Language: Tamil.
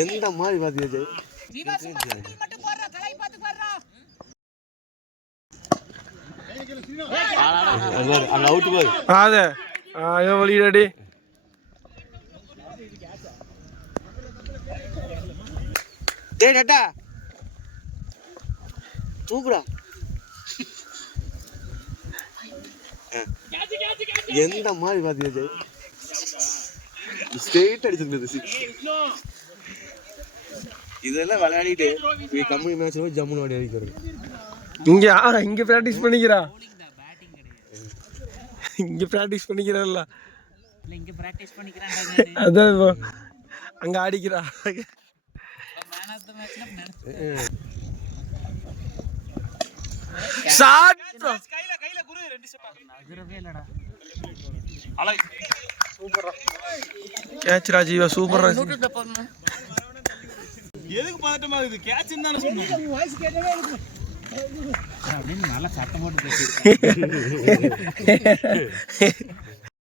எந்த மாதிரி பாத்தீங்க வழியாடி தூக்குடா எந்த மாதிரி பாத்தீங்க ஸ்ட்ரெயிட் அடிச்சிருந்தது இதெல்லாம் விளையாடிட்டு கம்பெனி மேட்ச் ஜம்முன்னு வாடி அடிக்கிறது இங்க பிராக்டிஸ் பண்ணிக்கிறா இங்க பிராக்டிஸ் பண்ணிக்கிறல்ல இங்க பிராக்டிஸ் பண்ணிக்கிறாங்க அதான் அங்க ஆடிக்கிறா மேன் ஆஃப் தி மேட்ச்ல ஷாட் கையில குரு ரெண்டு ஸ்டெப் நகரவே இல்லடா அலை சூப்பர்ரா கேட்ச் ராஜீவா சூப்பர்ரா எதுக்கு பதட்டமா இருக்குது கேட்ச்ன்னு தான சொன்னேன் வாய்ஸ் கேட்டவே இருக்கு அப்படியே நல்லா சத்தம் போட்டு பேசி